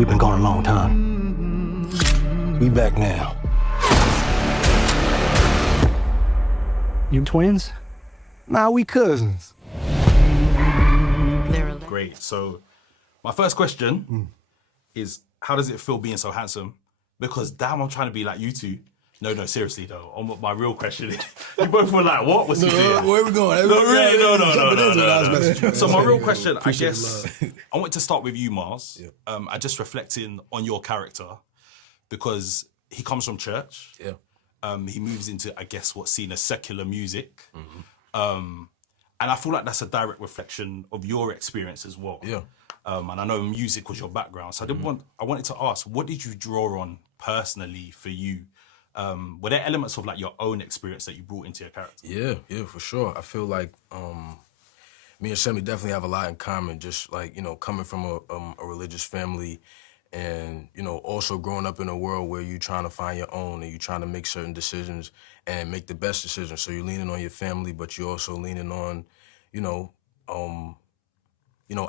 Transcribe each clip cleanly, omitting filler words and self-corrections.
We've been gone a long time. We back now. You twins? Nah, we cousins. Great. So my first question is, how does it feel being so handsome? Because damn, I'm trying to be like you two. No, seriously though. My real question is, you both were like, what was he doing? Where are we going? No, really, no. So my real Yeah, question, I appreciate guess, the I want to start with you, Miles. Yeah. I just reflecting on your character, because he comes from church. Yeah. He moves into, I guess, what's seen as secular music. And I feel like that's a direct reflection of your experience as well. Yeah. And I know music was your background. So I wanted to ask, what did you draw on personally for you? Were there elements of like your own experience that you brought into your character? Yeah, for sure. I feel like me and Shemi definitely have a lot in common, just like, coming from a religious family and, also growing up in a world where you're trying to find your own and you're trying to make certain decisions and make the best decisions. So you're leaning on your family, but you're also leaning on,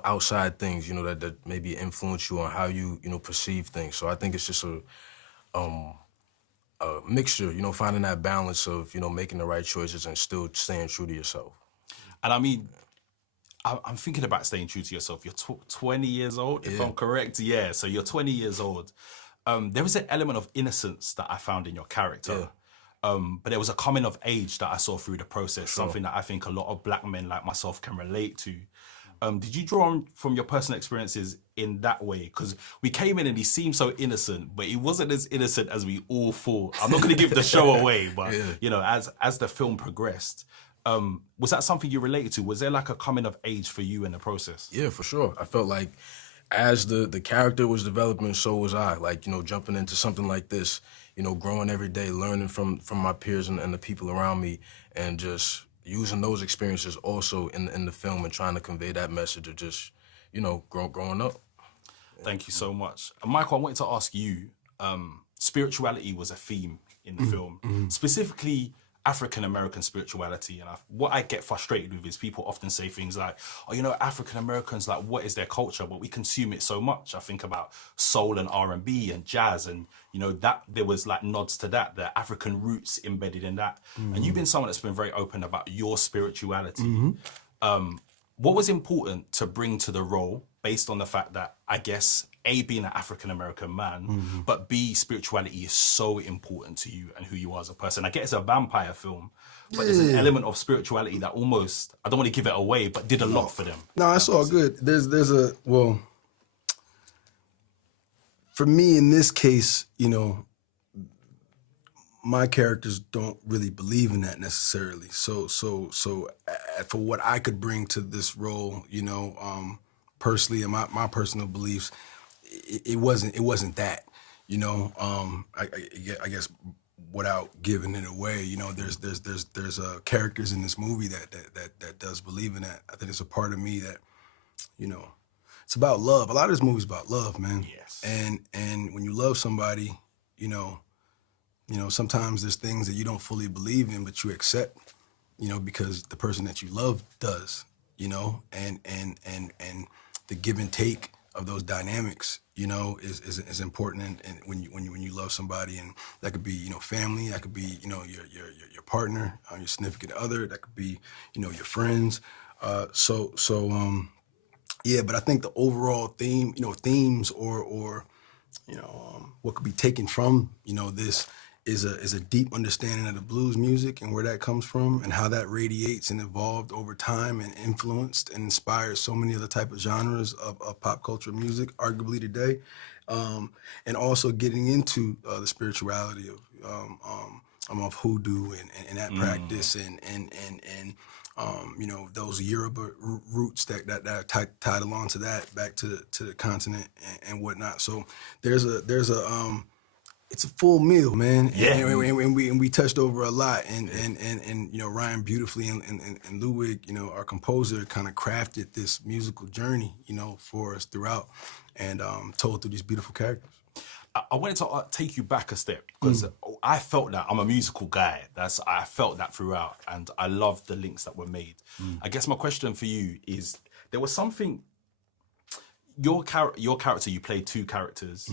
outside things, that maybe influence you on how you, perceive things. So I think it's just a mixture, finding that balance of, making the right choices and still staying true to yourself. And I mean, I'm thinking about staying true to yourself. You're 20 years old, if I'm correct. Yeah, so you're 20 years old. There was an element of innocence that I found in your character. But there was a coming of age that I saw through the process, something that I think a lot of black men like myself can relate to. Did you draw on from your personal experiences in that way? Because we came in and he seemed so innocent, but he wasn't as innocent as we all thought. I'm not going to give the show away, but as the film progressed, was that something you related to? Was there like a coming of age for you in the process? Yeah, for sure. I felt like as the character was developing, so was I. Like, jumping into something like this, growing every day, learning from my peers and the people around me, and just using those experiences also in the film and trying to convey that message of just, growing up. Thank you so much. And Michael, I wanted to ask you, spirituality was a theme in the film, specifically African-American spirituality. And what I get frustrated with is people often say things like, oh, African-Americans, like, what is their culture? But we consume it so much. I think about soul and R&B and jazz, and, that there was like nods to that, the African roots embedded in that. And you've been someone that's been very open about your spirituality. What was important to bring to the role based on the fact that, I guess, A, being an African-American man, but B, spirituality is so important to you and who you are as a person. I get it's a vampire film, but there's an element of spirituality that almost, I don't want to give it away, but did a lot for them. No, it's all good. For me in this case, my characters don't really believe in that necessarily. So for what I could bring to this role, personally and my personal beliefs, it wasn't that, I guess without giving it away, there's characters in this movie that does believe in that. I think it's a part of me that, it's about love. A lot of this movie's about love, man. Yes. And when you love somebody, sometimes there's things that you don't fully believe in, but you accept, because the person that you love does, and the give and take of those dynamics, is important. And when you love somebody, and that could be, family, that could be, your partner, your significant other, that could be, your friends. But I think the overall theme, themes or what could be taken from, this is a deep understanding of the blues music and where that comes from and how that radiates and evolved over time and influenced and inspired so many other type of genres of pop culture music, arguably today. And also getting into the spirituality of hoodoo and that practice and those Yoruba roots that are tied along to that, back to the continent and whatnot. So there's a it's a full meal, man. Yeah. And we touched over a lot, and Ryan beautifully and Ludwig, our composer, kind of crafted this musical journey, for us throughout, and told through these beautiful characters. I wanted to take you back a step, because I felt that. I'm a musical guy. I felt that throughout, and I love the links that were made. I guess my question for you is, there was something, your character, you played two characters.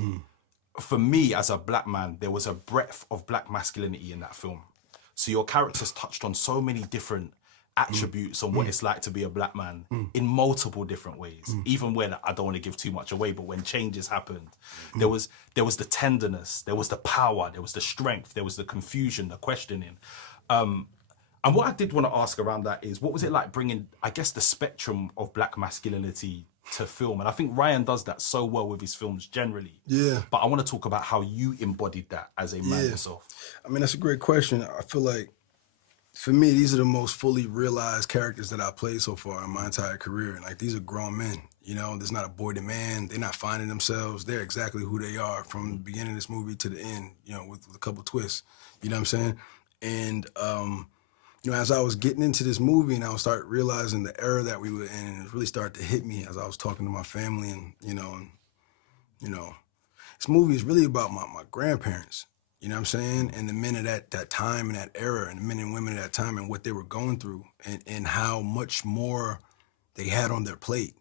For me, as a black man, there was a breadth of black masculinity in that film. So your characters touched on so many different attributes on what it's like to be a black man in multiple different ways. Even when, I don't want to give too much away, but when changes happened, there was the tenderness, there was the power, there was the strength, there was the confusion, the questioning. And what I did want to ask around that is, what was it like bringing, I guess, the spectrum of black masculinity to film? And I think Ryan does that so well with his films generally. Yeah. But I want to talk about how you embodied that as a man yourself. I mean, that's a great question. I feel like, for me, these are the most fully realized characters that I've played so far in my entire career. And like, these are grown men, you know, there's not a boy to man. They're not finding themselves. They're exactly who they are from the beginning of this movie to the end, you know, with a couple twists, you know what I'm saying? And, you know, as I was getting into this movie and I would start realizing the era that we were in, and it really started to hit me as I was talking to my family and, you know, this movie is really about my grandparents. You know what I'm saying? And the men of that time and that era, and the men and women of that time and what they were going through, and how much more they had on their plate.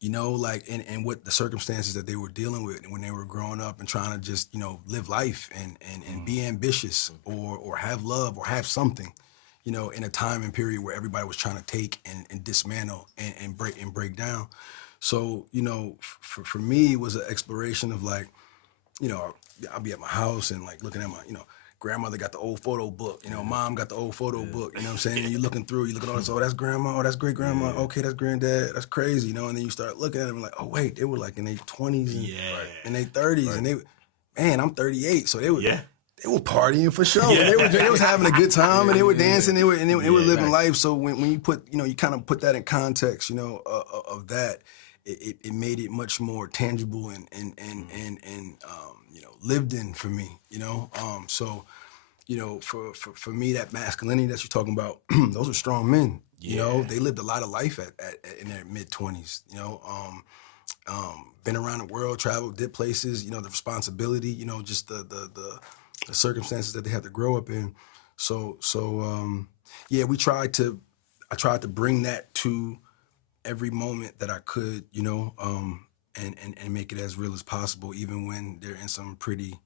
You know, like, and what the circumstances that they were dealing with when they were growing up and trying to just, you know, live life and be ambitious or have love or have something, you know, in a time and period where everybody was trying to take and dismantle and break down. So, you know, for me, it was an exploration of like, you know, I'll be at my house and like looking at my, you know, grandmother got the old photo book, you know, mom got the old photo book, you know what I'm saying? And you're looking through, you look at all this, oh, that's grandma, oh, that's great grandma, okay, that's granddad, that's crazy, you know, and then you start looking at them like, oh, wait, they were like in their 20s and in their 30s, and man, I'm 38, so they were partying for sure. They was having a good time, and they were dancing, they were living life. So when you put, you know, you kind of put that in context, you know, of that, it made it much more tangible and you know, lived in for me, you know. So, you know, for me, that masculinity that you're talking about, those are strong men. You know, they lived a lot of life in their mid-20s. You know, been around the world, traveled, did places. You know, the responsibility. You know, just the circumstances that they had to grow up in. So yeah, I tried to bring that to every moment that I could, you know, and make it as real as possible, even when they're in some pretty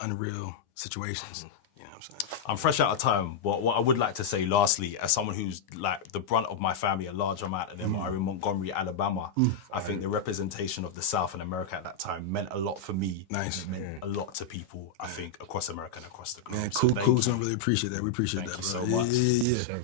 unreal situations. You know what I'm saying? I'm fresh out of time, but what I would like to say lastly, as someone who's like the brunt of my family, a large amount of them are in Montgomery, Alabama, I think the representation of the South in America at that time meant a lot for me. Nice. It meant a lot to people, I think, across America and across the globe. Man, So cool. Don't really appreciate that. We appreciate Thank that, you bro. so much. Yeah.